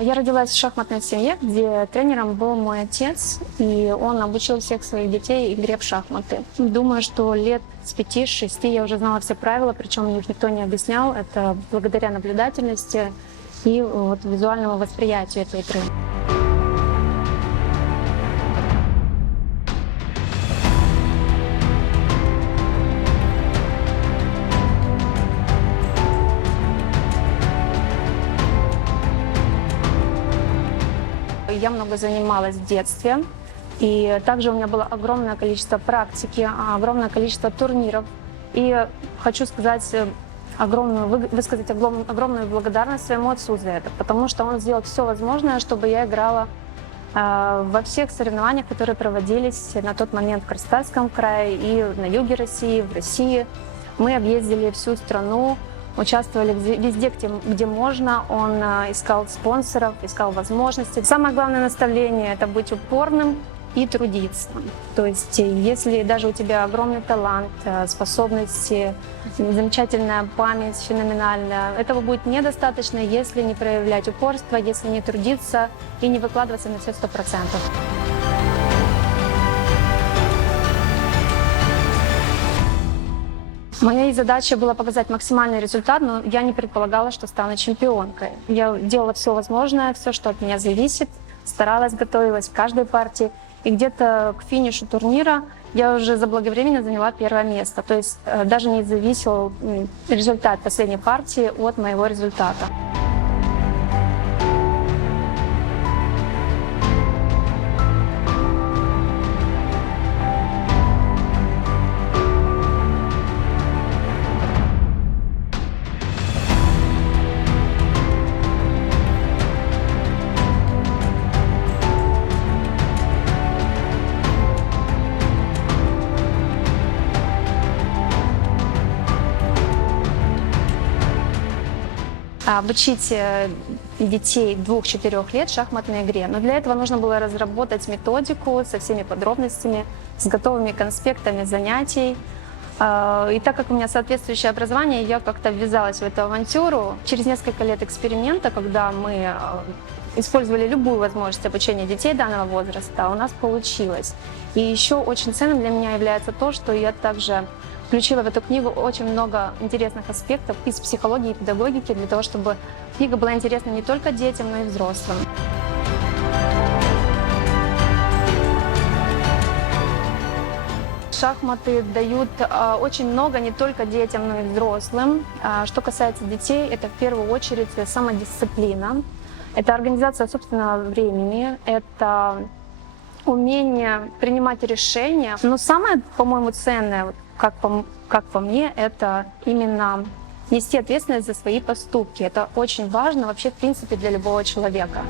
Я родилась в шахматной семье, где тренером был мой отец, и он обучил всех своих детей игре в шахматы. Думаю, что лет с 5-6 я уже знала все правила, причем их никто не объяснял. Это благодаря наблюдательности и вот визуальному восприятию этой игры. Я много занималась в детстве, и также у меня было огромное количество практики, огромное количество турниров. И хочу сказать высказать огромную благодарность своему отцу за это, потому что он сделал все возможное, чтобы я играла во всех соревнованиях, которые проводились на тот момент в Краснодарском крае и на юге России, в России. Мы объездили всю страну, участвовали везде, где можно. Он искал спонсоров, искал возможности. Самое главное наставление – это быть упорным и трудиться. То есть, если даже у тебя огромный талант, способности, замечательная память, феноменальная, этого будет недостаточно, если не проявлять упорство, если не трудиться и не выкладываться на все 100%. Моей задачей было показать максимальный результат, но я не предполагала, что стану чемпионкой. Я делала все возможное, все, что от меня зависит, старалась, готовилась к каждой партии. И где-то к финишу турнира я уже заблаговременно заняла первое место. То есть даже не зависел результат последней партии от моего результата. Обучить детей 2-4 лет шахматной игре. Но для этого нужно было разработать методику со всеми подробностями, с готовыми конспектами занятий. И так как у меня соответствующее образование, я как-то ввязалась в эту авантюру. Через несколько лет эксперимента, когда мы использовали любую возможность обучения детей данного возраста, у нас получилось. И еще очень ценным для меня является то, что я также включила в эту книгу очень много интересных аспектов из психологии и педагогики, для того, чтобы книга была интересна не только детям, но и взрослым. Шахматы дают очень много не только детям, но и взрослым. Что касается детей, это в первую очередь самодисциплина, это организация собственного времени, это умение принимать решения. Но самое, по-моему, ценное, как по мне, это именно нести ответственность за свои поступки. Это очень важно вообще, в принципе, для любого человека.